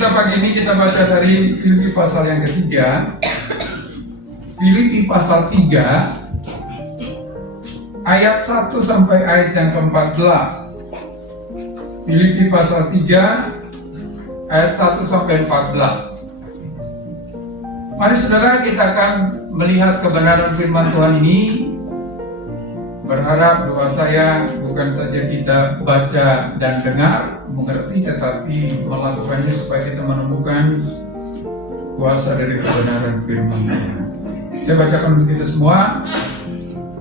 kita pagi ini kita baca dari Filipi pasal yang ketiga. Filipi pasal 3 ayat 1 sampai ayat yang ke-14. Filipi pasal 3 ayat 1 sampai 14. Mari saudara, kita akan melihat kebenaran firman Tuhan ini. Berharap doa saya bukan saja kita baca dan dengar, mengerti, tetapi melakukannya supaya kita menemukan kuasa dari kebenaran firman Tuhan. Saya bacakan untuk kita semua.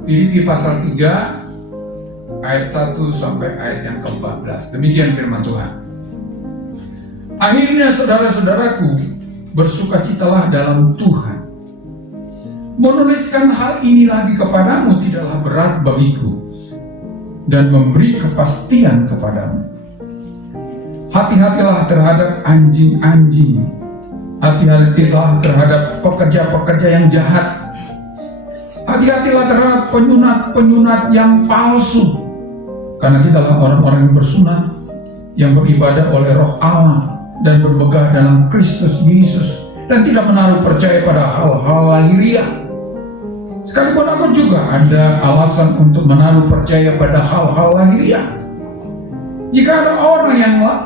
Filipi pasal 3 ayat 1 sampai ayat yang ke-14. Demikian firman Tuhan. Akhirnya saudara-saudaraku, bersukacitalah dalam Tuhan. Menuliskan hal ini lagi kepadamu tidaklah berat bagiku, dan memberi kepastian kepadamu. Hati-hatilah terhadap anjing-anjing, hati-hatilah terhadap pekerja-pekerja yang jahat, hati-hatilah terhadap penyunat-penyunat yang palsu, karena kitalah orang-orang yang bersunat, yang beribadah oleh Roh Allah dan bermegah dalam Kristus Yesus, dan tidak menaruh percaya pada hal-hal lahiriah. Sekalipun aku juga ada alasan untuk menaruh percaya pada hal-hal lahiriah. Jika ada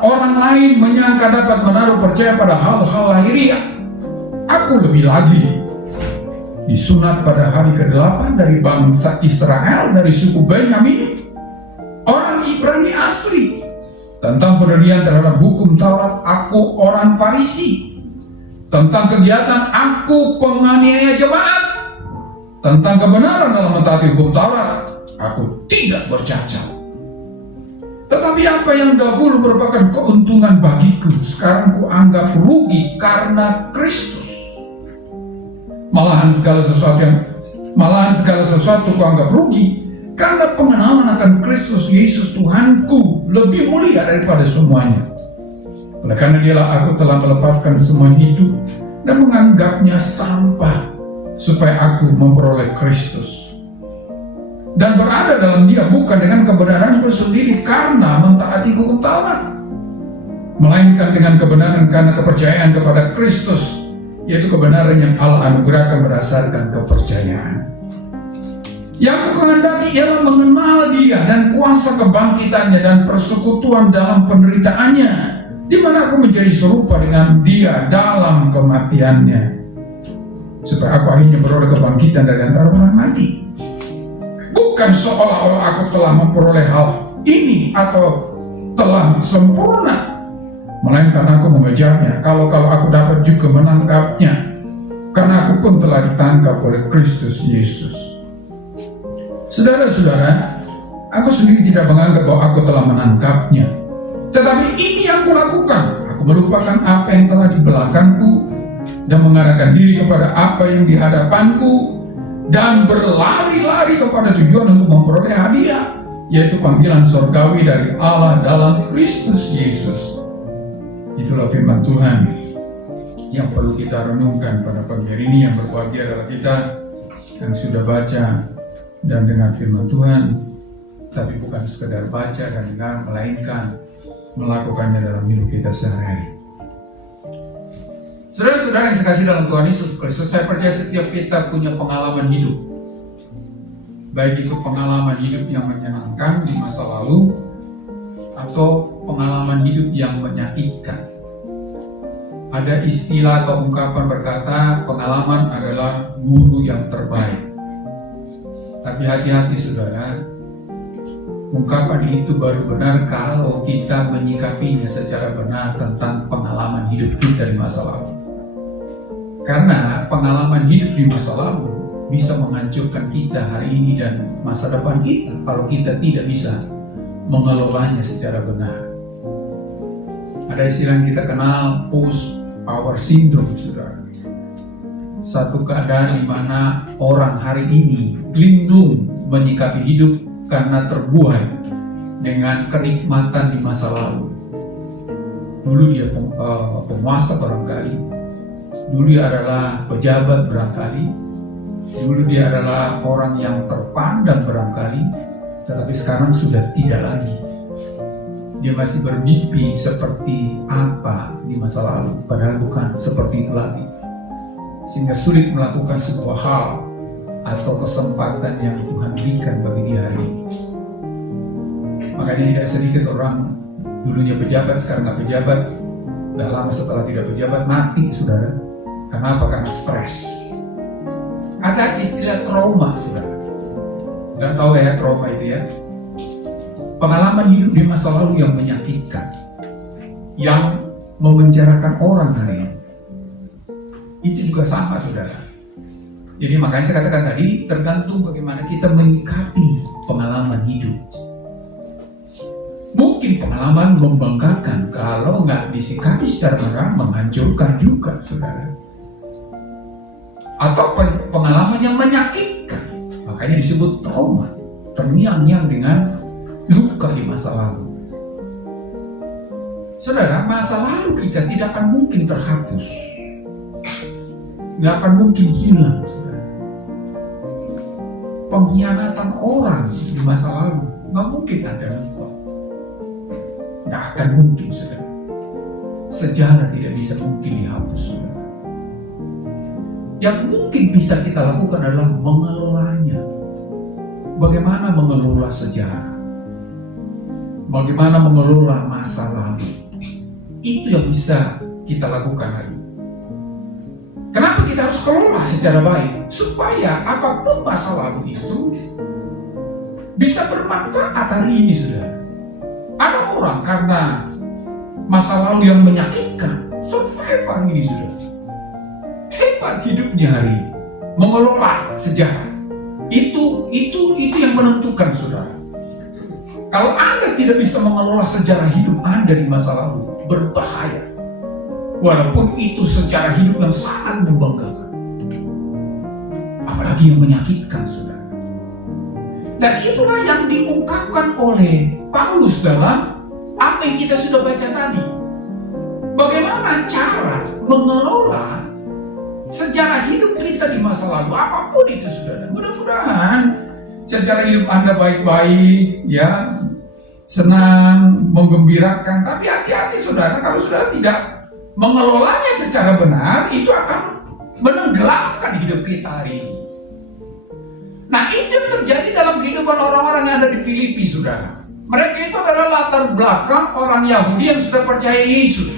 orang lain menyangka dapat menaruh percaya pada hal-hal lahiriah, aku lebih lagi. Disunat pada hari ke-8 dari bangsa Israel, dari suku Benyamin, orang Ibrani asli. Tentang pendirian terhadap hukum Taurat, aku orang Farisi. Tentang kegiatan, aku penganiaya jemaat. Tentang kebenaran dalam mentaati hukum Taurat, aku tidak bercacat. Tetapi apa yang dahulu merupakan keuntungan bagiku, sekarang kuanggap rugi karena Kristus. Malahan segala sesuatu kuanggap rugi, karena pengenalan akan Kristus Yesus Tuhanku lebih mulia daripada semuanya. Oleh karena dialah aku telah melepaskan semua hidup dan menganggapnya sampah, supaya aku memperoleh Kristus dan berada dalam Dia, bukan dengan kebenaranku sendiri karena mentaati hukum Taurat, melainkan dengan kebenaran karena kepercayaan kepada Kristus, yaitu kebenaran yang Allah anugerahkan berdasarkan kepercayaan. Yang aku kehendaki ialah mengenal Dia dan kuasa kebangkitannya dan persekutuan dalam penderitaannya, di mana aku menjadi serupa dengan Dia dalam kematiannya, supaya aku akhirnya beroleh kebangkitan dari antara orang mati. Bukan seolah-olah aku telah memperoleh hal ini atau telah sempurna, melainkan aku mengejarnya, kalau aku dapat juga menangkapnya, karena aku pun telah ditangkap oleh Kristus Yesus. Saudara-saudara, aku sendiri tidak menganggap bahwa aku telah menangkapnya, tetapi ini yang kulakukan. Aku melupakan apa yang telah di belakangku dan mengarahkan diri kepada apa yang di hadapanku, dan berlari-lari kepada tujuan untuk memperoleh hadiah, yaitu panggilan surgawi dari Allah dalam Kristus Yesus. Itulah firman Tuhan yang perlu kita renungkan pada pagi hari ini. Yang berbahagia adalah kita yang sudah baca dan dengar firman Tuhan, tapi bukan sekedar baca dan dengar, melainkan melakukannya dalam hidup kita sehari-hari. Saudara-saudara yang saya kasih dalam Tuhan Yesus Kristus, saya percaya setiap kita punya pengalaman hidup. Baik itu pengalaman hidup yang menyenangkan di masa lalu, atau pengalaman hidup yang menyakitkan. Ada istilah atau ungkapan berkata, pengalaman adalah guru yang terbaik. Tapi hati-hati saudara, ungkapan itu baru benar kalau kita menyikapinya secara benar tentang pengalaman hidup kita di masa lalu. Karena pengalaman hidup di masa lalu bisa menghancurkan kita hari ini dan masa depan kita kalau kita tidak bisa mengelolanya secara benar. Ada istilah yang kita kenal post-power syndrome, saudara. Satu keadaan di mana orang hari ini linglung menyikapi hidup karena terbuai dengan kenikmatan di masa lalu. Dulu dia penguasa barangkali, dulu dia adalah pejabat barangkali, dulu dia adalah orang yang terpandang barangkali, tetapi sekarang sudah tidak lagi. dia masih bermimpi seperti apa di masa lalu, padahal bukan seperti itu lagi. Sehingga sulit melakukan sebuah hal atau kesempatan yang Tuhan berikan bagi dia hari ini. Makanya tidak sedikit orang dulunya pejabat, sekarang nggak pejabat, nggak lama setelah tidak pejabat mati, saudara. Kenapa? Karena stres. Ada istilah trauma, saudara. Sudah tahu ya trauma itu ya? Pengalaman hidup di masa lalu yang menyakitkan, yang memenjarakan orang hari ini. Itu juga sama, saudara. Jadi makanya saya katakan tadi, tergantung bagaimana kita menyikapi pengalaman hidup. Mungkin pengalaman membanggakan, kalau nggak disikapi secara benar, menghancurkan juga, saudara. Atau pengalaman yang menyakitkan, makanya disebut trauma, terngiang-ngiang dengan luka di masa lalu. Saudara, masa lalu kita tidak akan mungkin terhapus, nggak akan mungkin hilang, saudara. Pengkhianatan orang di masa lalu nggak mungkin ada lupa, nggak akan mungkin, saudara. Sejarah tidak bisa mungkin dihapus, saudara. Yang mungkin bisa kita lakukan adalah mengelolanya. Bagaimana mengelola sejarah? Bagaimana mengelola masa lalu? Itu yang bisa kita lakukan hari ini. Kenapa kita harus kelola secara baik? Supaya apapun masa lalu itu bisa bermanfaat hari ini, saudara. Ada orang karena masa lalu yang menyakitkan survive hari ini, saudara. Hebat hidupnya hari ini, mengelola sejarah. Itu yang menentukan, saudara. Kalau Anda tidak bisa mengelola sejarah hidup Anda di masa lalu, berbahaya. Walaupun itu sejarah hidup yang sangat membanggakan, apalagi yang menyakitkan, saudara. Dan itulah yang diungkapkan oleh Paulus dalam apa yang kita sudah baca tadi. Bagaimana cara mengelola sejarah hidup kita di masa lalu, apapun itu, saudara. Mudah-mudahan sejarah hidup Anda baik-baik, ya, senang, menggembirakan. Tapi hati-hati, saudara, kalau saudara tidak mengelolanya secara benar, itu akan menenggelamkan hidup kita hari ini. Nah, itu yang terjadi dalam kehidupan orang-orang yang ada di Filipi, saudara. Mereka itu adalah latar belakang orang Yahudi yang sudah percaya Yesus.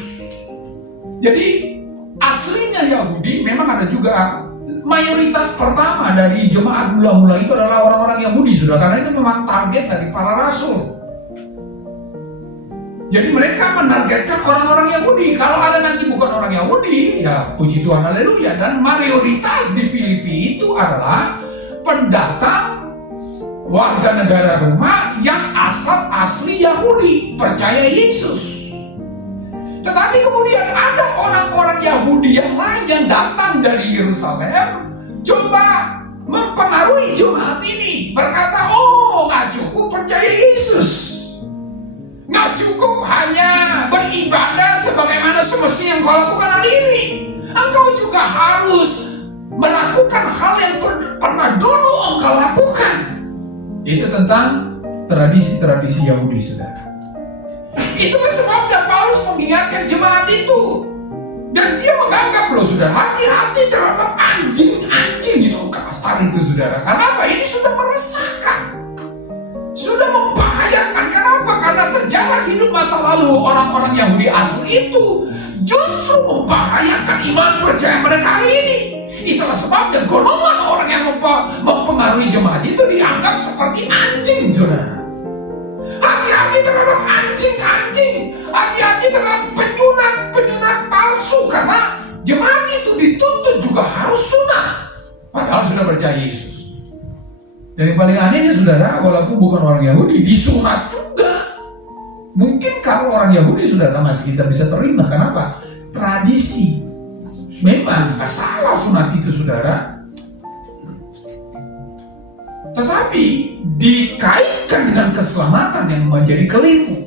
Jadi aslinya Yahudi, memang ada juga mayoritas pertama dari jemaat mula-mula itu adalah orang-orang Yahudi, sudah, karena itu memang target dari para rasul. Jadi mereka menargetkan orang-orang Yahudi. Kalau ada nanti bukan orang Yahudi, ya puji Tuhan, haleluya. Dan mayoritas di Filipi itu adalah pendatang warga negara Roma yang asli Yahudi, percaya Yesus. Tetapi kemudian ada orang-orang Yahudi yang lain yang datang dari Yerusalem, coba mempengaruhi jemaat ini, berkata, oh, nggak cukup percaya Yesus, nggak cukup hanya beribadah sebagaimana semestinya yang kau lakukan hari ini, engkau juga harus melakukan hal yang pernah dulu engkau lakukan. Itu tentang tradisi-tradisi Yahudi, saudara. Itulah sebabnya Paulus mengingatkan jemaat itu. Dan dia menganggap, loh, saudara, hati-hati terhadap anjing-anjing itu, kasar itu, saudara. Kenapa? Ini sudah meresahkan, sudah membahayakan. Kenapa? Karena sejarah hidup masa lalu orang-orang Yahudi asli itu justru membahayakan iman percaya mereka hari ini. Itulah sebabnya golongan orang yang mempengaruhi jemaat itu dianggap seperti anjing, saudara. Hati-hati terhadap anjing-anjing, hati-hati terhadap penyunat palsu, karena jemaat itu dituntut juga harus sunat, padahal sudah percaya Yesus. Dan yang paling anehnya, saudara, walaupun bukan orang Yahudi, disunat juga. Mungkin kalau orang Yahudi, saudara, masih kita bisa terima. Kenapa? Tradisi. Memang gak salah sunat itu, saudara. Tetapi dikaitkan dengan keselamatan yang menjadi keliru.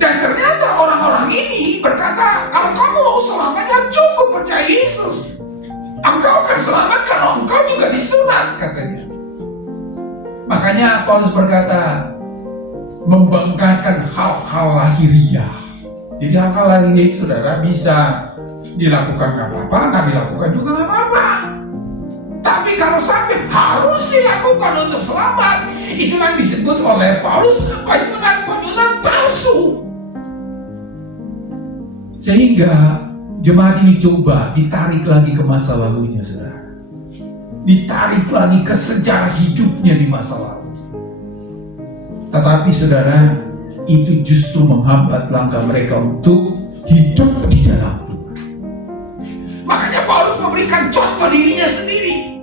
Dan ternyata orang-orang ini berkata, kalau kamu mau selamat, ya cukup percaya Yesus. Engkau akan selamat kalau engkau juga disunat, katanya. Makanya Paulus berkata, membanggakan hal-hal lahiriah. Jadi hal-hal lahiriah itu saudara bisa dilakukan gak apa-apa, gak dilakukan juga gak apa-apa. Tapi kalau sampai harus dilakukan untuk selamat, itulah yang disebut oleh Paulus penyunan palsu. Sehingga jemaat ini coba ditarik lagi ke masa lalunya, saudara. Ditarik lagi ke sejarah hidupnya di masa lalu. Tetapi saudara, itu justru menghambat langkah mereka untuk hidup di dalam Tuhan. Makanya Paulus memberikan contoh dirinya sendiri.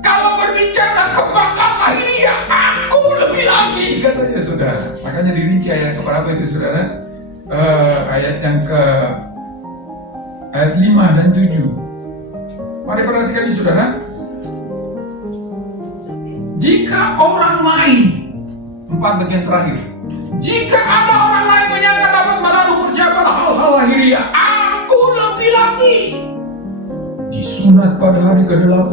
Kalau berbicara kebanggaan lahiriah, aku lebih lagi, katanya saudara. Makanya dirinci ayat keberapa itu saudara? Ayat yang ke ayat 5 dan 7. Mari perhatikan ini saudara. Jika orang lain, 4 bagian terakhir, jika ada orang lain menyangka dapat menaruh percaya pada hal-hal lahiriah, aku lebih lagi. Disunat pada hari ke-8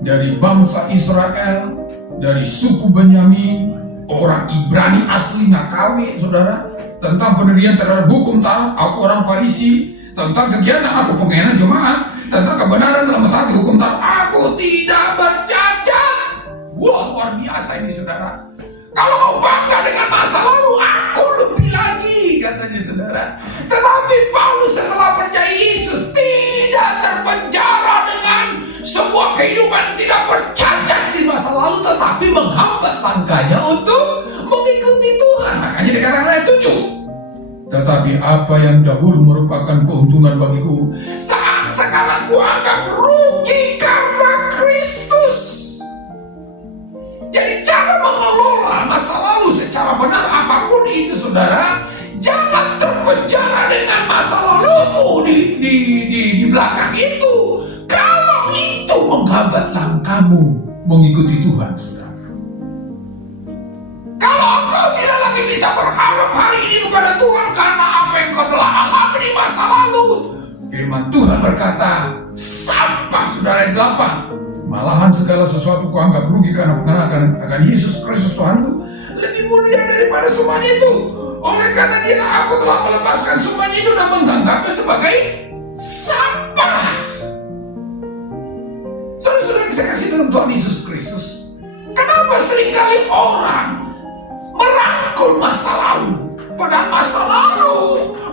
dari bangsa Israel, dari suku Benyamin, orang Ibrani asli Ngakawi, saudara. Tentang pendirian terhadap hukum Taurat, aku orang Farisi. Tentang kegiatan aku pengkhianat jemaat. Tentang kebenaran dalam mentaati hukum Taurat, aku tidak bercacat. Wah, luar biasa ini saudara. Kalau mau bangga dengan masa lalu, aku lebih lagi, katanya saudara. Tetapi Paulus setelah percaya Yesus tidak terpenjara dengan sebuah kehidupan tidak bercacat di masa lalu, tetapi menghambat langkahnya untuk mengikuti Tuhan. Makanya dikatakan ayat 7. Tetapi apa yang dahulu merupakan keuntungan bagiku, sekarang kuanggap rugi karena Kristus. Jadi cara mengelola masa lalu secara benar apapun itu saudara, jangan terpenjara dengan masa lalumu di belakang itu. Kalau itu menghambat langkahmu mengikuti Tuhan saudara. Kalau engkau tidak lagi bisa berharap hari ini kepada Tuhan karena apa yang kau telah alami di masa lalu, firman Tuhan berkata, sampah saudara. 8. Malahan segala sesuatu kuanggap rugi karena pengenalan akan Yesus Kristus Tuhanku lebih mulia daripada semuanya itu. Oleh karena dia aku telah melepaskan semuanya itu dan menganggapnya sebagai sampah. Saudara-saudara yang saya kasih dalam Tuhan Yesus Kristus, kenapa seringkali orang merangkul masa lalu, padahal masa lalu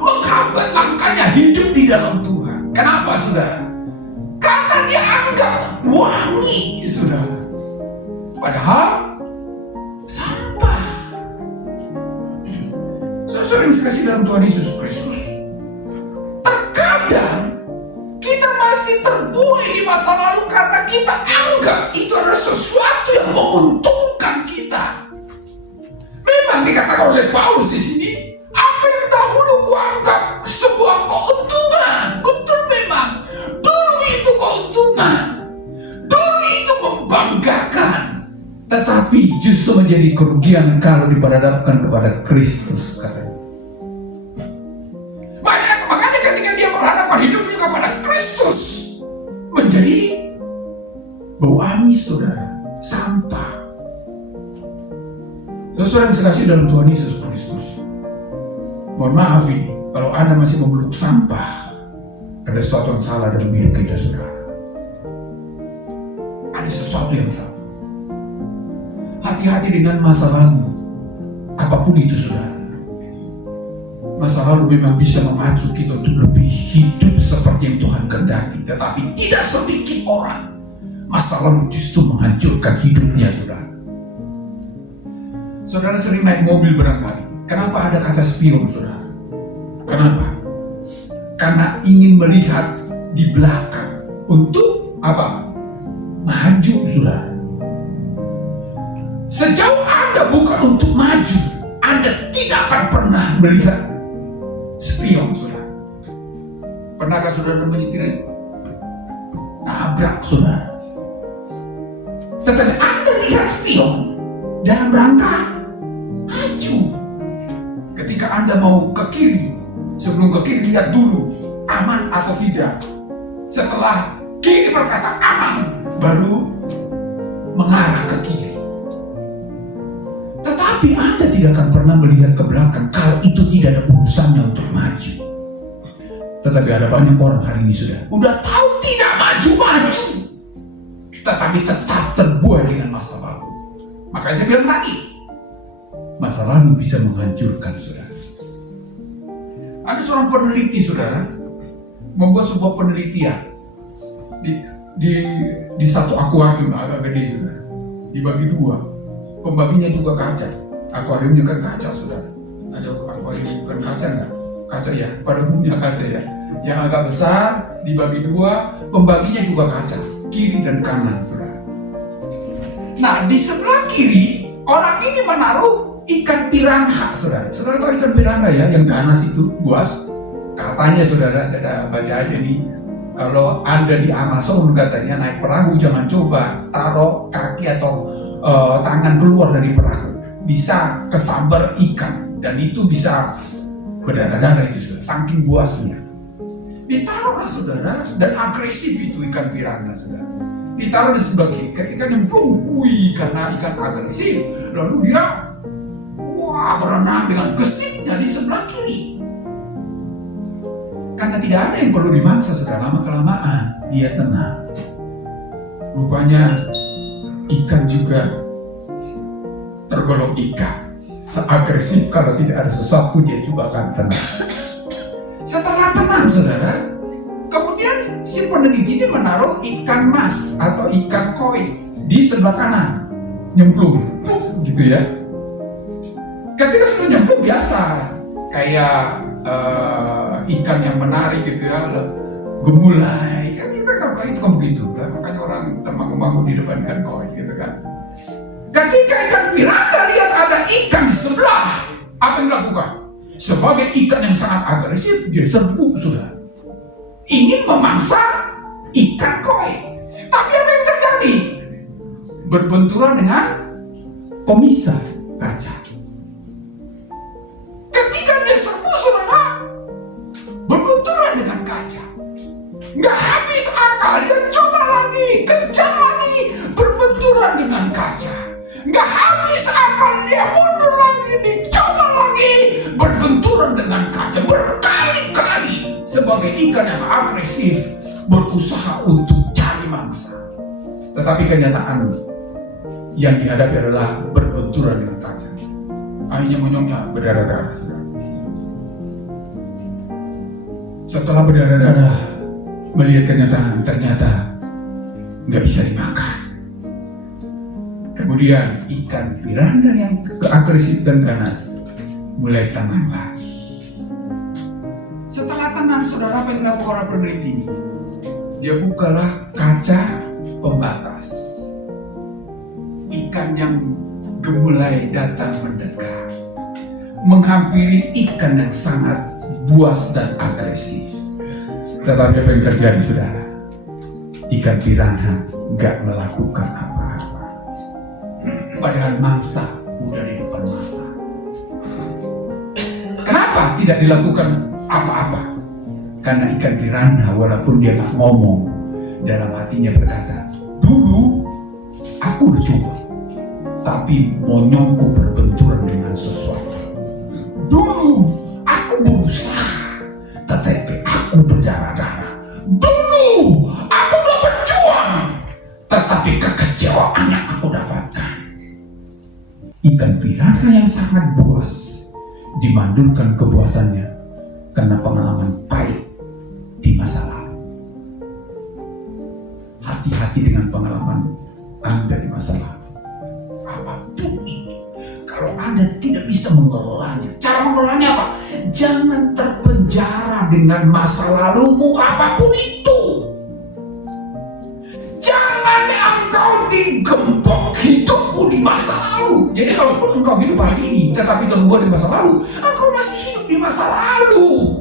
menghambat langkahnya hidup di dalam Tuhan? Kenapa saudara? Karena dia anggap wangi, saudara. Padahal sampah. Saudara yang dikasihi dalam Tuhan Yesus Kristus, terkadang kita masih terbuai di masa lalu karena kita anggap itu adalah sesuatu yang menguntungkan kita. Memang dikatakan oleh Paulus di sini, apa yang dahulu kuanggap sebuah keuntungan, betul memang. Dulu itu keuntungan, dulu itu membanggakan, tetapi justru menjadi kerugian kalau diperhadapkan kepada Kristus, katanya. Makanya ketika dia berhadapan hidupnya kepada Kristus, menjadi bau amis, saudara, sampah. Saudara yang dikasihi dalam Tuhan Yesus Kristus, mohon maaf ini, kalau Anda masih memeluk sampah, ada sesuatu yang salah dalam hidup kita, saudara. Ada sesuatu yang salah. Hati-hati dengan masa lalu, apapun itu, saudara. Masa lalu memang bisa memacu kita untuk lebih hidup seperti yang Tuhan kehendaki, tetapi tidak sedikit orang masa lalu justru menghancurkan hidupnya, saudara. Saudara sering naik mobil barangkali. Kenapa ada kaca spion, saudara? Kenapa? Karena ingin melihat di belakang untuk apa? Maju, saudara. Sejauh Anda bukan untuk maju, Anda tidak akan pernah melihat spion, saudara. Pernahkah saudara menyetir nabrak, saudara? Tetapi Anda lihat spion dalam rangka maju. Ketika Anda mau ke kiri, sebelum ke kiri lihat dulu aman atau tidak. Setelah kiri berkata aman, baru mengarah ke kiri. Tetapi Tapi Anda tidak akan pernah melihat ke belakang kalau itu tidak ada urusannya untuk maju. Tetapi ada banyak orang hari ini udah tahu tidak maju-maju, tetapi tetap terbuai dengan masa lalu. Makanya saya bilang tadi, masa lalu bisa menghancurkan saudara. Ada seorang peneliti saudara, membuat sebuah penelitian di satu akuarium agak gede saudara, dibagi dua, pembaginya juga kaca. Akuariumnya kan kaca saudara. Ada akuarium bukan kaca enggak? Kaca ya, pada umumnya kaca ya. Yang agak besar dibagi dua, pembaginya juga kaca, kiri dan kanan saudara. Nah di sebelah kiri orang ini menaruh ikan piranha saudara. Saudara tahu ikan piranha ya, yang ganas itu, buas. Katanya saudara, saya baca aja nih, kalau Anda di Amazon katanya naik perahu jangan coba taruh kaki atau tangan keluar dari perahu, bisa kesambar ikan dan itu bisa berdarah-darah itu saudara, saking buasnya. Ditaruhlah saudara, dan agresif itu ikan piranha saudara. Ditaruh di sebelah kiri, ketika nyemplung, karena ikan agresif, lalu dia berenang dengan gesitnya di sebelah kiri. Karena tidak ada yang perlu dimangsa sudah, lama-kelamaan dia tenang. Rupanya ikan juga tergolong ikan. Seagresif kalau tidak ada sesuatu dia juga akan tenang. Setelah tenang saudara, kemudian si peneliti ini menaruh ikan mas atau ikan koi di sebelah kanan, nyemplung, gitu ya. Ketika sudah nyemplung biasa, kayak ikan yang menari gitu ya, gemulai, kan kita itu kan begitu, makanya orang termangu-mangu di depan ikan koi gitu kan. Ketika ikan piranha lihat ada ikan di sebelah, apa yang dilakukan? Sebagai ikan yang sangat agresif, dia serbu sudah, ingin memangsa ikan koi. Tapi apa yang terjadi? Berbenturan dengan pemisah kaca. Ketika dia serbu saudara, berbenturan dengan kaca, nggak habis akal, dia coba lagi, kejar lagi, berbenturan dengan kaca, nggak habis akal, dia mundur lagi, dicoba lagi, berbenturan dengan kaca berkali-kali. Sebagai ikan yang agresif, berusaha untuk cari mangsa, tetapi kenyataan yang dihadapi adalah berbenturan dengan kaca. Akhirnya monyongnya berdarah-darah. Setelah berdarah-darah, melihat kenyataan, ternyata nggak bisa dimakan. Kemudian ikan piranha yang agresif dan ganas mulai tenang lagi. Setelah tenang, saudara, apa yang dilakukan orang peneliti ini? Dia bukalah kaca pembatas. Ikan yang gemulai datang mendekat, menghampiri ikan yang sangat buas dan agresif. Tetapi apa yang terjadi saudara? Ikan piranha gak melakukan apa-apa, padahal mangsa udah di depan mata. Kenapa tidak dilakukan apa-apa? Karena ikan piranha walaupun dia gak ngomong, dalam hatinya berkata, dulu aku udah coba, tapi monyongku berbenturan dengan sesuatu. Dulu aku berusaha, tetapi aku berdarah-darah. Dulu aku udah berjuang, tetapi kekecewaan yang aku dapatkan. Ikan piranha yang sangat buas dimandulkan kebuasannya karena pengalaman pahit di masa lalu. Hati-hati dengan pengalaman Anda di masa lalu. Apapun itu, kalau Anda tidak bisa mengelolanya, cara mengelolanya apa? Jangan terpenjara dengan masa lalumu apapun itu. Jangan engkau digembok hidupmu di masa lalu. Jadi kalaupun engkau hidup hari ini, tetapi terbuat di masa lalu, engkau masih hidup di masa lalu.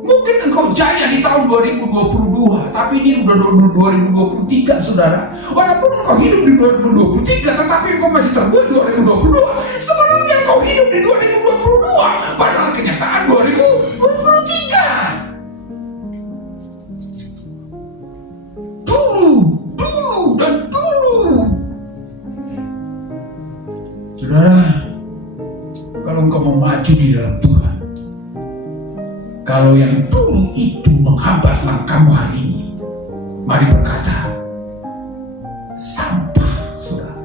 Mungkin engkau jaya di tahun 2022, tapi ini udah 2023 saudara. Walaupun engkau hidup di 2023, tetapi engkau masih terbuat 2022. Sebenarnya engkau hidup di 2022, padahal kenyataan 2023. Dulu dan dulu. Saudara, kalau engkau mau maju di dalam Tuhan, kalau yang dulu itu menghambat langkahmu hari ini, mari berkata, sampah, saudara.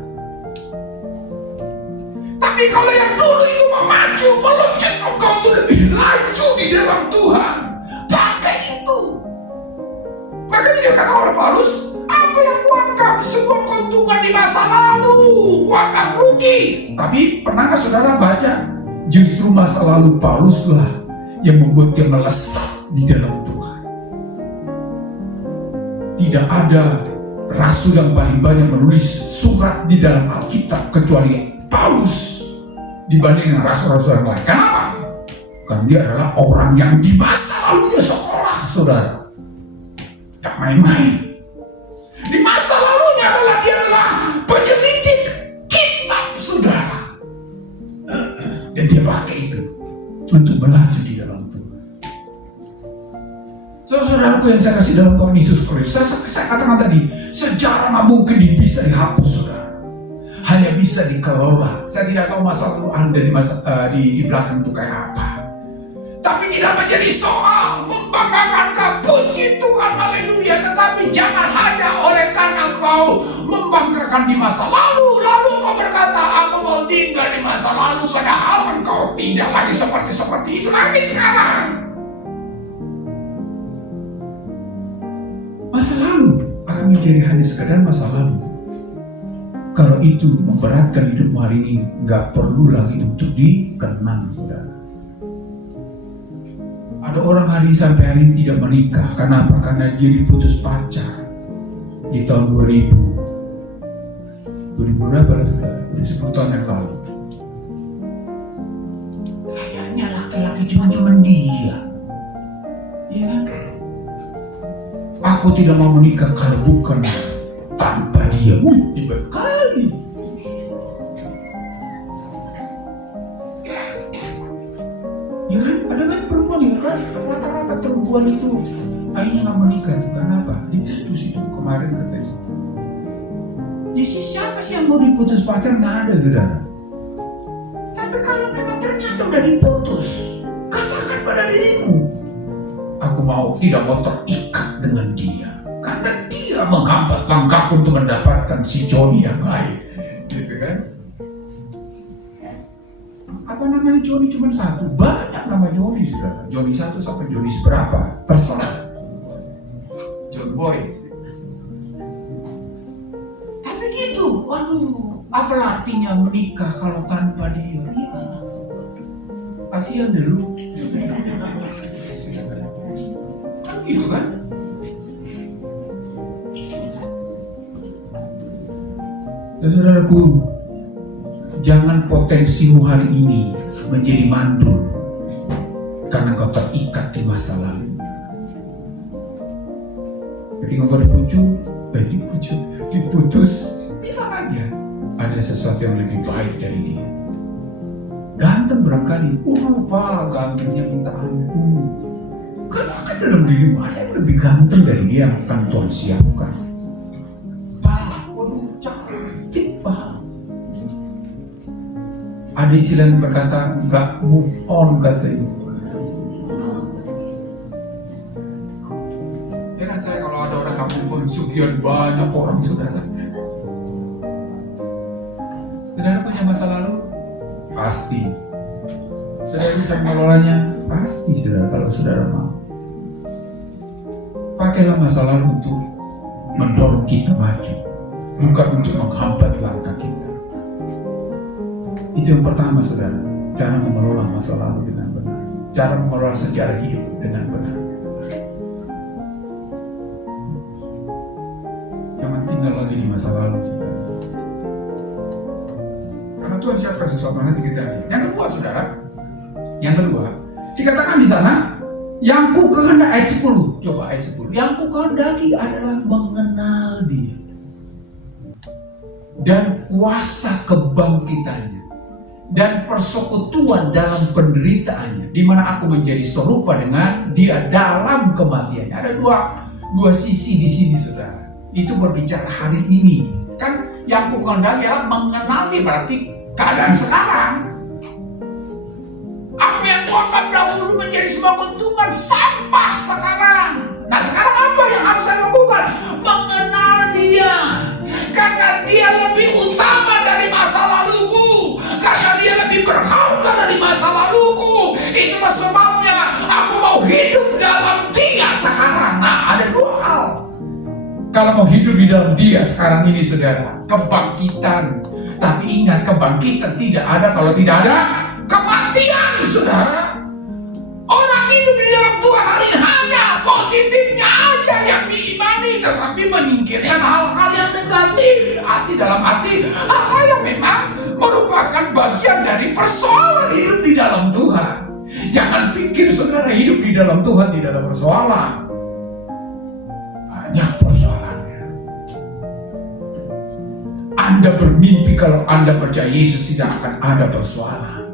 Tapi kalau yang dulu itu mau maju, meluncut engkau untuk lebih laju di dalam Tuhan, pakai itu. Makanya dia kata oleh Paulus, apa yang kuanggap sebuah keuntungan di masa lalu, kuanggap rugi. Tapi pernahkah saudara baca, justru masa lalu Pauluslah yang membuat dia melesat di dalam Tuhan. Tidak ada rasul yang paling banyak menulis surat di dalam Alkitab kecuali Paulus dibanding dengan rasul-rasul yang lain. Kenapa? Karena dia adalah orang yang di masa lalunya sekolah, saudara. Tak main-main. Di masa lalunya dia adalah penyelidik kitab, saudara. Dan dia pakai itu untuk melaju di dalam Tuhan. Saudaraku yang saya kasih dalam Tuhan Yesus Kristus, saya katakan tadi, sejarah nggak mungkin bisa dihapus, saudara. Hanya bisa dikelola. Saya tidak tahu masa lalu Anda di belakang itu kayak apa. Tapi tidak menjadi soal membanggakan, puji Tuhan, haleluya. Tetapi jangan hanya oleh karena kau membanggakan di masa lalu kau berkata, aku mau tinggal di masa lalu, padahal engkau tidak lagi seperti itu lagi sekarang. Masa lalu akan menjadi hanya sekadar masa lalu. Kalau itu memberatkan hidupmu hari ini, gak perlu lagi untuk dikenang, saudara. Ada orang hari sampai hari ini tidak menikah. Karena apa? Karena dia diputus pacar di tahun 2000 berapa lah, saudara? 10 tahun yang lalu. Kayaknya laki-laki cuma dia. Ya kan? Aku tidak mau menikah kalau bukan tanpa dia. Tiba kali. Ya kan, ada banyak perempuan yang kan, rata-rata perempuan itu akhirnya nggak menikah itu karena apa? Diputus itu kemarin katanya. Ya siapa sih yang mau diputus pacar? Nggak ada, saudara. Tapi kalau memang ternyata udah diputus, katakan pada dirimu, aku tidak mau terikat dengan dia, karena dia menghambat langkah untuk mendapatkan si Joni yang lain, gitu kan? Apa namanya Joni cuma satu? Banyak nama Joni, saudara. Joni 1 sampai Joni seberapa? Terserah. John Boy. Tapi gitu, waduh, apa artinya menikah kalau tanpa dia? Ya, kasihan dulu. Kan gitu kan? Saudaraku, jangan potensimu hari ini menjadi mandul karena kau terikat di masa lalu. Ketika kau diputus, bilang aja ada sesuatu yang lebih baik dari dia. Ganteng barangkali, lupa gantengnya minta ampun. Karena kan dalam dirimu ada yang lebih ganteng dari dia yang akan Tuhan siapkan. Ada istilah yang berkata gak move on katanya. Heran saya kalau ada orang gak move on, sekian banyak orang, saudara. Saudara punya masa lalu? Pasti. Saudara bisa mengelolanya? Pasti, saudara, kalau saudara mau. Pakailah masa lalu untuk mendorong kita maju, bukan untuk menghambat langkah kita. Itu yang pertama, saudara, cara mengelola masa lalu dengan benar, cara mengelola sejarah hidup dengan benar. Jangan tinggal lagi di masa lalu, saudara. Karena Tuhan siapkan sesuatu nanti kita lihat. Yang kedua, saudara, dikatakan di sana, yang ku kehendaki, ayat 10, coba ayat 10. Yang ku kehendaki adalah mengenal Dia dan kuasa kebangkitannya dan persekutuan dalam penderitaannya, di mana aku menjadi serupa dengan Dia dalam kematiannya. Ada dua sisi di sini, saudara. Itu berbicara hari ini. Kan yang ku kehendaki adalah mengenal Dia, berarti keadaan sekarang. tumpukan sampah sekarang. Nah sekarang apa yang harus saya lakukan? Mengenal dia. Karena dia lebih utama dari masa laluku. Karena dia lebih berharga dari masa laluku. Itulah sebabnya aku mau hidup dalam dia sekarang. Nah ada dua hal. Kalau mau hidup di dalam dia sekarang ini saudara, kebangkitan. Tapi ingat, kebangkitan tidak ada kalau tidak ada kematian saudara. Orang hidup di dalam Tuhan hari ini hanya positifnya aja yang diimani, tetapi menyingkirkan hal-hal yang negatif. Dalam arti hal-hal yang memang merupakan bagian dari persoalan hidup di dalam Tuhan. Jangan pikir saudara hidup di dalam Tuhan tidak ada persoalan. Banyak persoalannya. Anda bermimpi kalau Anda percaya Yesus tidak akan ada persoalan.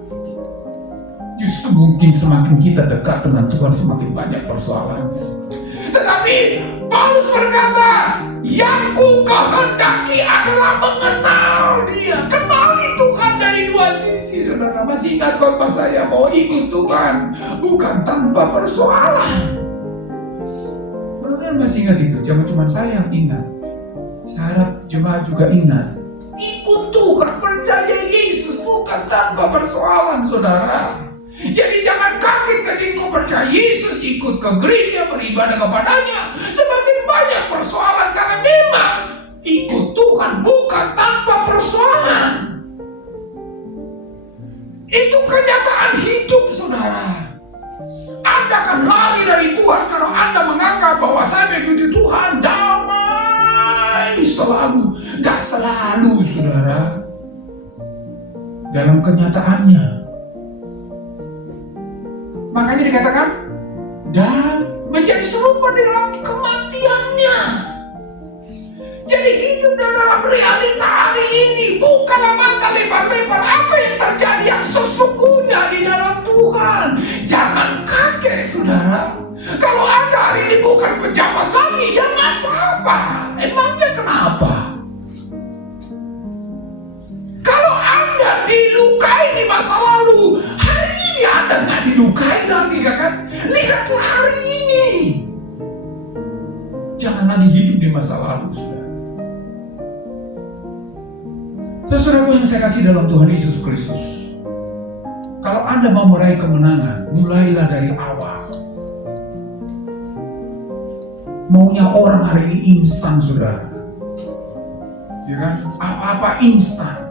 Justru mungkin semakin kita dekat dengan Tuhan semakin banyak persoalan. Tetapi Paulus berkata, yang ku kehendaki adalah mengenal dia. Kenali Tuhan dari dua sisi. Saudara masih ingat khotbah saya mau ikut Tuhan bukan tanpa persoalan. Saudara masih ingat itu? Jangan cuma saya yang ingat. Saya harap jemaat juga ingat. Ikut Tuhan, percaya Yesus bukan tanpa persoalan saudara. Jadi jangan kaget ketika percaya Yesus, ikut ke gereja, beribadah kepadanya. Semakin banyak persoalan karena memang ikut Tuhan bukan tanpa persoalan. Itu kenyataan hidup saudara. Anda akan lari dari Tuhan kalau Anda menganggap bahwa saya mengikuti Tuhan damai selalu. Gak selalu saudara. Dalam kenyataannya. Makanya dikatakan dan menjadi serupa dalam kematiannya. Jadi hidup dalam realita hari ini bukanlah mata lebar-lebar apa yang terjadi yang sesungguhnya di dalam Tuhan. Jangan kaget saudara. Kalau Anda hari ini bukan pejabat lagi, ya nggak apa-apa. Emangnya kenapa? Kalau Anda dilukai di masa lalu, hari ini Anda nggak dilukai lagi kan? Lihatlah hari ini. Jangan lagi hidup di masa lalu, saudara. Saudara yang saya kasih dalam Tuhan Yesus Kristus, kalau Anda mau meraih kemenangan, mulailah dari awal. Maunya orang hari ini instan, saudara. Ya kan? Apa-apa instan.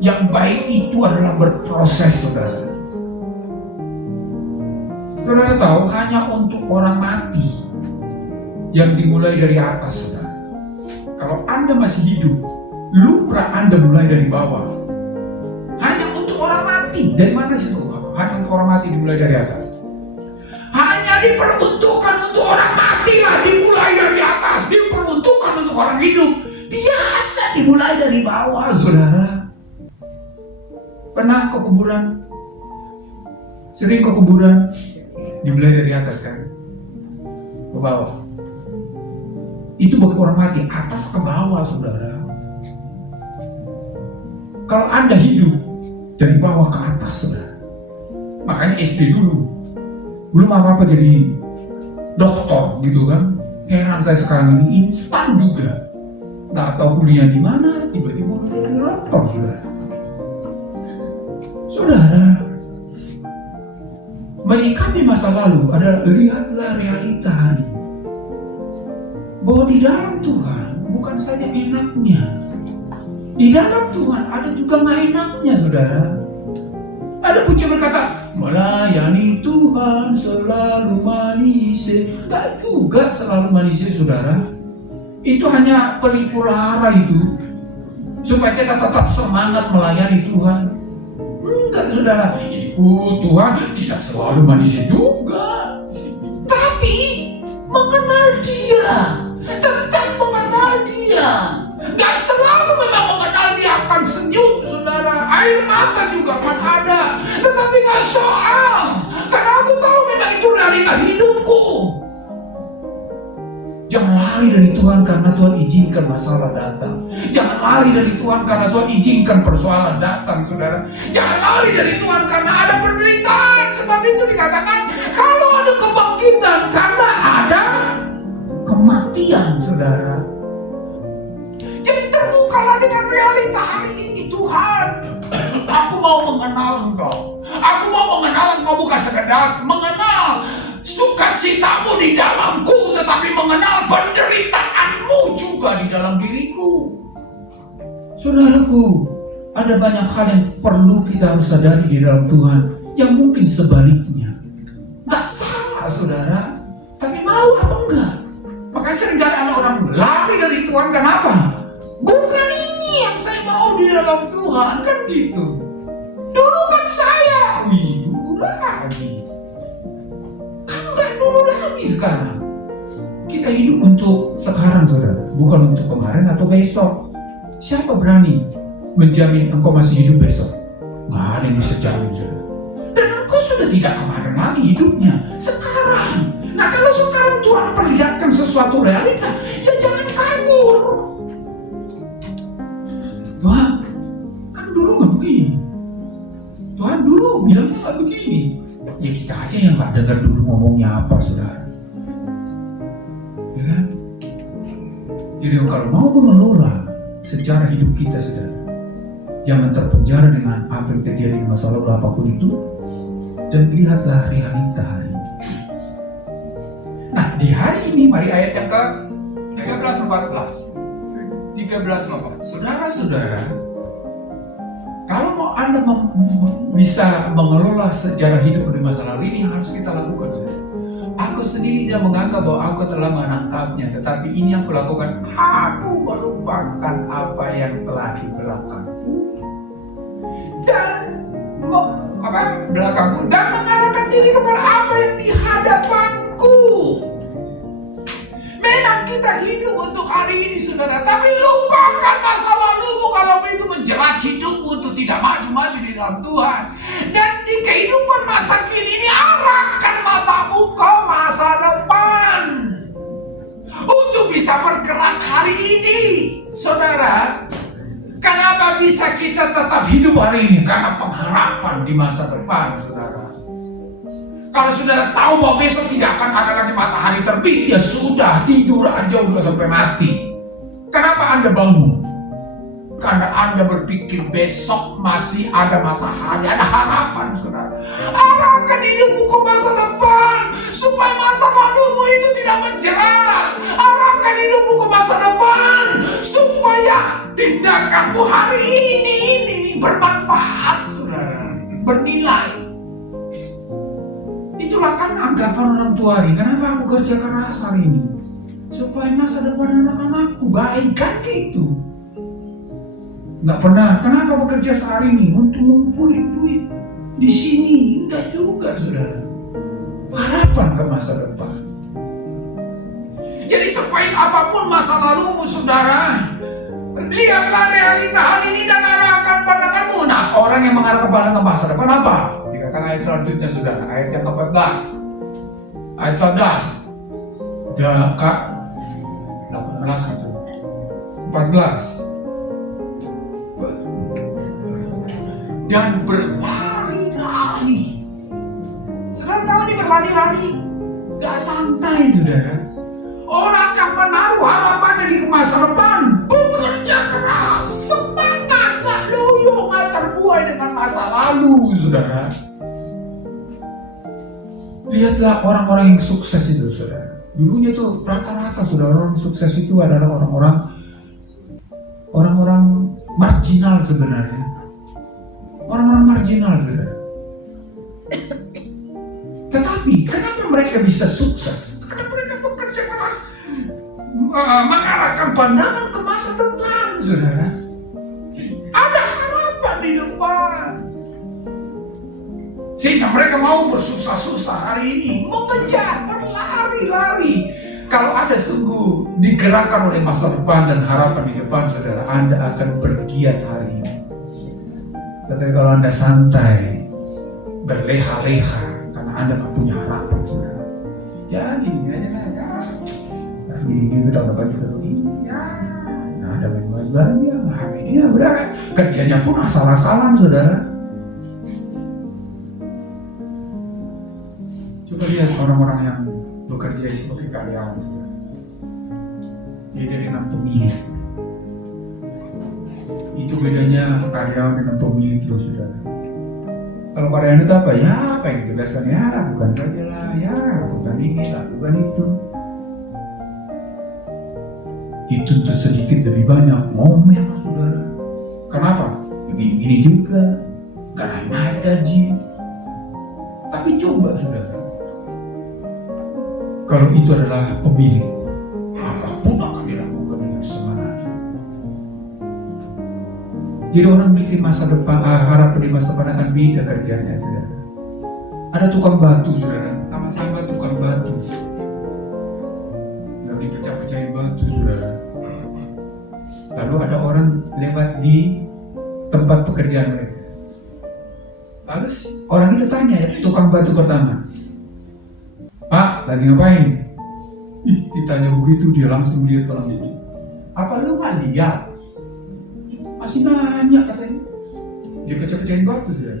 Yang baik itu adalah berproses, saudara. Saudara tahu, hanya untuk orang mati yang dimulai dari atas, saudara. Kalau Anda masih hidup, lumrah Anda mulai dari bawah. Hanya untuk orang mati. Dari mana sih itu? Hanya untuk orang mati dimulai dari atas. Hanya diperuntukkan untuk orang mati lah dimulai dari atas. Diperuntukkan untuk orang hidup. Biasa dimulai dari bawah, saudara. Pernah ke kuburan? Sering ke kuburan? Dimulai dari atas kan? Ke bawah. Itu bagi orang mati, atas ke bawah saudara. Kalau Anda hidup dari bawah ke atas saudara. Makanya SD dulu. Belum apa-apa jadi dokter gitu kan. Heran saya sekarang ini instan juga. Nggak tahu kuliah di mana, tiba-tiba udah jadi dokter saudara. Saudara, menyikapi masa lalu adalah lihatlah realita hari ini. Bahwa di dalam Tuhan bukan saja enaknya. Di dalam Tuhan ada juga nggak enaknya, saudara. Ada pujian berkata, melayani Tuhan selalu manis. Gak juga selalu manis, saudara. Itu hanya pelipu lara itu. Supaya kita tetap semangat melayani Tuhan. Enggak saudara, ikut Tuhan tidak selalu manusia juga. Tapi mengenal dia, tetap mengenal dia. Gak selalu memang mengenal dia akan senyum saudara. Air mata juga akan ada. Tetapi gak soal. Karena aku tahu memang itu realita hidupku. Jangan lari dari Tuhan karena Tuhan izinkan masalah datang. Jangan lari dari Tuhan karena Tuhan izinkan persoalan datang, saudara. Jangan lari dari Tuhan karena ada penderitaan sebab itu dikatakan kalau ada kebangkitan karena ada kematian, saudara. Jadi terbukalah dengan realita hari ini. Tuhan, aku mau mengenal Engkau. Aku mau mengenal Engkau, bukan sekedar mengenal sukacitamu di dalamku, tetapi mengenal penderitaanmu juga di dalam diriku. Saudaraku, ada banyak hal yang perlu kita harus sadari di dalam Tuhan, yang mungkin sebaliknya. Gak salah, saudara, tapi mau apa enggak? Makanya seringkali ada orang lari dari Tuhan, kenapa? Bukan ini yang saya mau di dalam Tuhan, kan gitu. Dulu kan saya, dulu lagi. Kan gak dulu lagi sekarang. Kita hidup untuk sekarang, saudara, bukan untuk kemarin atau besok. Siapa berani menjamin engkau masih hidup besok? Nggak ada yang bisa jamin, saudara. Dan engkau sudah tidak kemarin lagi hidupnya, sekarang. Nah, kalau sekarang Tuhan perlihatkan sesuatu realita, ya jangan kabur. Tuhan, kan dulu nggak begini. Tuhan dulu bilang nggak begini. Ya kita aja yang nggak dengar dulu ngomongnya apa, saudara. Ya kan? Jadi kalau mau mengelola sejarah hidup kita, saudara, jangan terpenjara dengan apa yang terjadi di masa lalu apapun itu, dan lihatlah realita hari ini. Nah, di hari ini mari ayat yang ke 13-14. Saudara-saudara, kalau mau Anda bisa mengelola sejarah hidup di masa lalu, ini yang harus kita lakukan, saudara. Aku sendiri tidak menganggap bahwa aku telah menangkapnya, tetapi ini yang kulakukan. Aku melupakan apa yang telah di belakangku dan mengarahkan diri kepada apa yang di hadapanku. Memang kita hidup untuk hari ini, saudara, tapi lupakan masa lalumu kalau itu menjerat hidupmu untuk tidak maju-maju di dalam Tuhan. Dan di kehidupan masa kini ini, arahkan matamu ke masa depan untuk bisa bergerak hari ini, saudara. Kenapa bisa kita tetap hidup hari ini? Karena pengharapan di masa depan, saudara. Kalau saudara tahu bahwa besok tidak akan ada lagi matahari terbit, ya sudah, tidur aja udah sampai mati. Kenapa Anda bangun? Karena Anda berpikir besok masih ada matahari, ada harapan, saudara. Arahkan hidupmu ke masa depan, supaya masa lalumu itu tidak menjerat. Arahkan hidupmu ke masa depan, supaya tindakanmu hari ini bermanfaat, saudara, bernilai. Itulah kan anggapan orang tua hari. Kenapa aku kerja keras hari ini? Supaya masa depan anak-anakku baik, kan gitu. Nggak pernah, kenapa bekerja sehari ini? Untuk ngumpulin duit di sini. Enggak juga, saudara. Harapan ke masa depan. Jadi sepahit apapun masa lalumu, saudara, lihatlah realita hari ini dan arahkan pandanganmu. Nah, orang yang mengarahkan pandangan masa depan apa? Dikatakan ayat selanjutnya, saudara, ayat yang ke-14. Ayat 14. Udah Kak 18 itu. 14. Dan berlari-lari. Saudara tahu nih, berlari-lari gak santai, saudara. Orang yang menaruh harapannya di masa depan bekerja keras, semangat, gak loyo, gak terbuai dengan masa lalu, saudara. Lihatlah orang-orang yang sukses itu, saudara. Dulunya tuh rata-rata, saudara, orang sukses itu adalah orang-orang marginal sebenarnya. Orang-orang marginal, saudara. Tetapi kenapa mereka bisa sukses? Karena mereka bekerja keras, mengarahkan pandangan ke masa depan, saudara. Ada harapan di depan, sehingga mereka mau bersusah-susah hari ini, mengejar, berlari-lari. Kalau Anda sungguh digerakkan oleh masa depan dan harapan di depan, saudara, Anda akan bergiat hari ini. Tetapi kalau Anda santai, berleha-leha, karena Anda nggak punya harapan, saudara. Ya gini aja lah, ya. Nah, gini tahun depan juga begini, ya. Nah, ada belanja, nah ini ya udah. Kerjanya pun asal-asalan, saudara. Coba lihat orang-orang yang bekerja sebagai karyawan, beda dengan pemilik. Itu bedanya karyawan dengan pemilik loh, saudara. Kalau karyawan itu apa? Ya, apa yang ditugaskan? Ya, lakukan saja lah. Ya, lakukan ini, lakukan itu. Dituntut sedikit lebih banyak, ngomel, saudara. Kenapa? Begini-gini juga, gak naik gaji. Tapi coba, saudara, kalau itu adalah pemilik, apapun akan dilakukan dengan semangat. Jadi orang memiliki masa depan, harapan di masa depan akan beda kerjanya, saudara. Ada tukang batu, saudara, sama-sama tukang batu, lagi pecah-pecahin batu, saudara. Lalu ada orang lewat di tempat pekerjaan mereka. Lalu orang itu tanya ya, tukang batu pertama, "Pak, lagi ngapain?" Ditanya begitu, dia langsung lihat orang itu. "Apa lu nggak lihat?" Masih nanya katanya. Dia pecah-pecahin batu, sudah.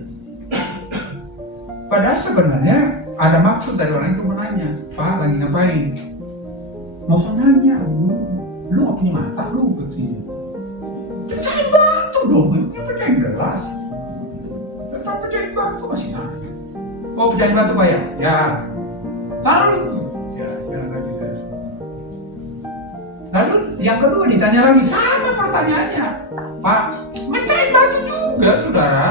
Padahal sebenarnya ada maksud dari orang itu menanya, "Pak, lagi ngapain?" Mau nanya, lu nggak punya mata lu katanya. Pecahin batu dong, memangnya pecahin gelas. Tetap pecahin batu, masih nanya. "Oh, pecahin batu Pak ya?" "Ya." "Lalu?" "Ya, jalan lagi guys." Lalu yang kedua ditanya lagi, sama pertanyaannya. "Pak, pecahin batu juga, saudara."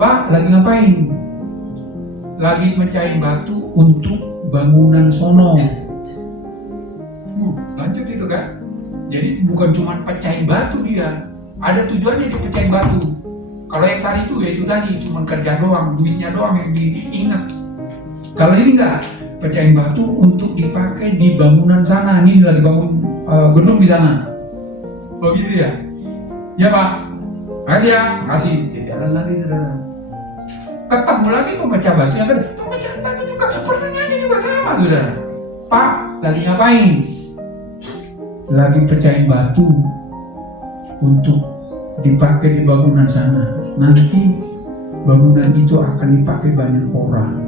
"Pak, lagi ngapain?" "Lagi mecahin batu untuk bangunan sono." Lanjut itu kan. Jadi bukan cuma pecahin batu dia, ada tujuannya dia pecahin batu. Kalau yang tadi itu tadi cuma kerja doang, duitnya doang yang diingat. Kalau ini enggak, pecahin batu untuk dipakai di bangunan sana. Ini lagi bangun gedung di sana. Begitu ya? Ya Pak, makasih ya, makasih. Dia jalan lagi, saudara. Ketemu lagi pemecah batu yang kedua. Pemecah batu juga, pertanyaannya juga sama, saudara. "Pak, lagi ngapain?" "Lagi pecahin batu untuk dipakai di bangunan sana. Nanti bangunan itu akan dipakai banyak orang."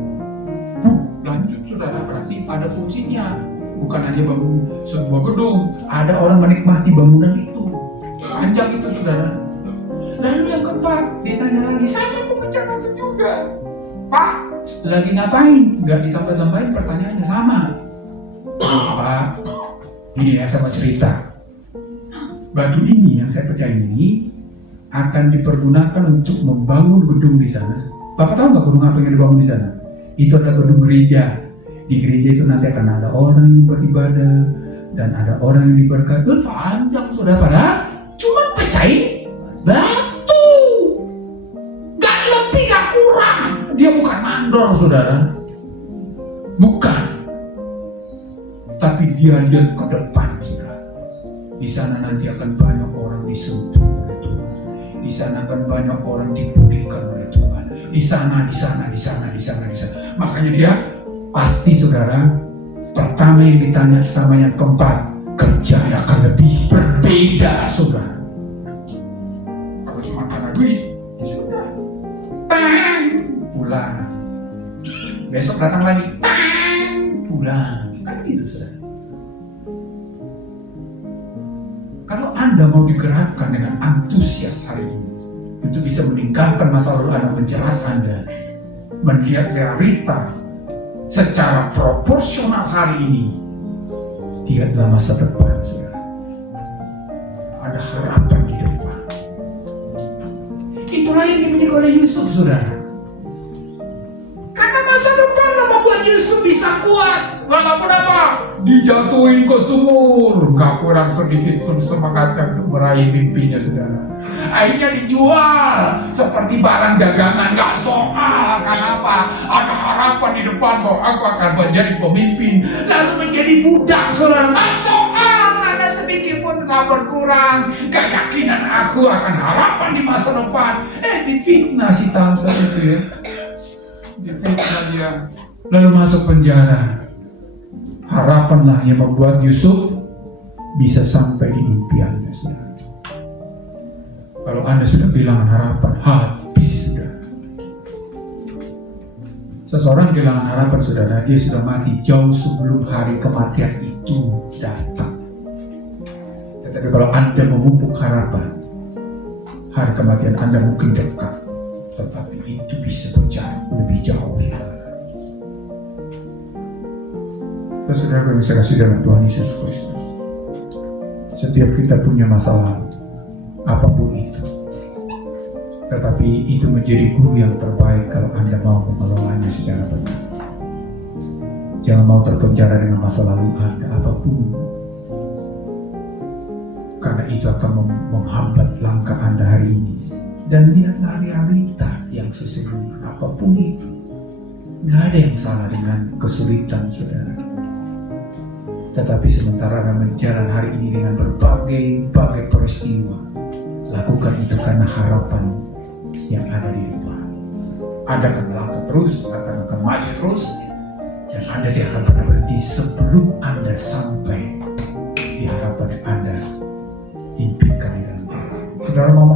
Lanjut, saudara, berarti pada fungsinya. Bukan hanya bangun sebuah gedung, ada orang menikmati bangunan itu. Panjang itu, saudara. Lalu yang keempat, ditanya lagi, sama pemecah batu juga. "Pak, lagi ngapain?" Gak ditambah-tambahin pertanyaannya, sama. "Pak, ini ya, saya mau cerita. Batu ini yang saya pecahin ini akan dipergunakan untuk membangun gedung di sana." Bapak tahu nggak gedung apa yang dibangun di sana? Itu adalah gedung gereja. Di gereja itu nanti akan ada orang yang beribadah dan ada orang yang diberkati. Panjang, saudara, padahal cuma pecahin batu, nggak lebih nggak kurang. Dia bukan mandor, saudara, bukan. Tapi dia lihat ke depan, saudara. Di sana nanti akan banyak orang disentuh oleh Tuhan. Di sana akan banyak orang dipulihkan oleh Tuhan. Di sana. Makanya dia pasti, saudara, pertama yang ditanya sama yang keempat, kerja akan lebih berbeda, saudara. Kalau cuma karena duit, ya sudah, tang, pulang. Besok datang lagi, tang, pulang. Kan gitu, saudara. Kalau Anda mau digerakkan dengan antusias hari ini untuk bisa meninggalkan masa lalu Anda, menjerat Anda, melihat realita secara proporsional hari ini, dia adalah masa depan, saudara. Ada harapan di depan. Itulah yang dimiliki oleh Yusuf, saudara. Karena masa depan lah membuat Yusuf bisa kuat. Walaupun apa? Dijatuhin ke sumur, gak kurang sedikit pun semangatnya untuk meraih mimpinya, saudara. Akhirnya dijual seperti barang dagangan, gak soal. Kenapa? Ada harapan di depan bahwa aku akan menjadi pemimpin, lalu menjadi budak, saudara. Gak soal, karena sedikit pun gak berkurang keyakinan aku akan harapan di masa depan. Difitnah si tante itu ya, difitnah dia, lalu masuk penjara. Harapanlah yang membuat Yusuf bisa sampai di impiannya, saudara. Kalau Anda sudah kehilangan harapan, habis, saudara. Seseorang kehilangan harapan, saudara, dia sudah mati jauh sebelum hari kematian itu datang. Tetapi kalau Anda memupuk harapan, hari kematian Anda mungkin dekat, tetapi itu bisa berjalan lebih jauh, saudara. Saudara yang saya kasih dalam Tuhan Yesus Kristus, setiap kita punya masalah apapun itu, tetapi itu menjadi guru yang terbaik kalau Anda mau mengelolanya secara benar. Jangan mau terpenjara dengan masa lalu Anda apapun, karena itu akan menghambat langkah Anda hari ini. Dan lihatlah realita yang sesungguhnya, apapun itu. Nggak ada yang salah dengan kesulitan, saudara. Tetapi sementara Anda menjalani hari ini dengan berbagai peristiwa, lakukan itu karena harapan yang ada di depan. Anda akan melangkah terus, akan maju terus, dan Anda tidak akan pernah berhenti sebelum Anda sampai di harapan Anda impikan di dalam Tuhan. Saudara mau